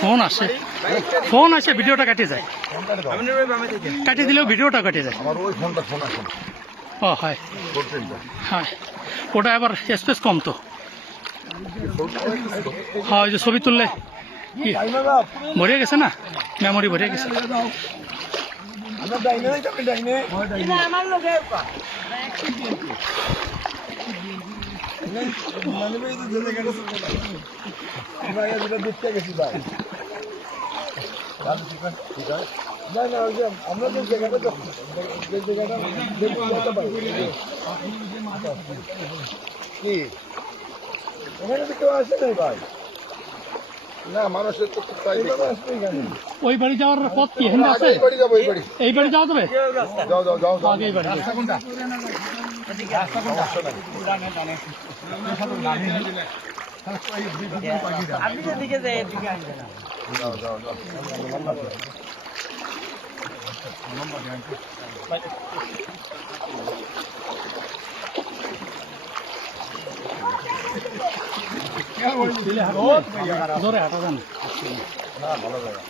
Phone আসে ভিডিওটা কাটিয়ে যায়, কাটিয়ে দিলেও ভিডিওটা কাটিয়ে যায়। ও হয় হ্যাঁ, ওটা আবার স্পেস কম তো। হ্যাঁ, ওই যে ছবি তুললে ভরে গেছে না, মেমোরি ভরে গেছে। আমরা যে জায়গাটা কি ওখানে তো কেউ আসে নাই ভাই, না মানুষের তো ওই বাড়ি যাওয়ার পথ কি এখানে আছে? এই বাড়ি যাওয়া যাবে? আগে এই বাড়ি জোরে হাঁটা যান না, ভালো জায়গা।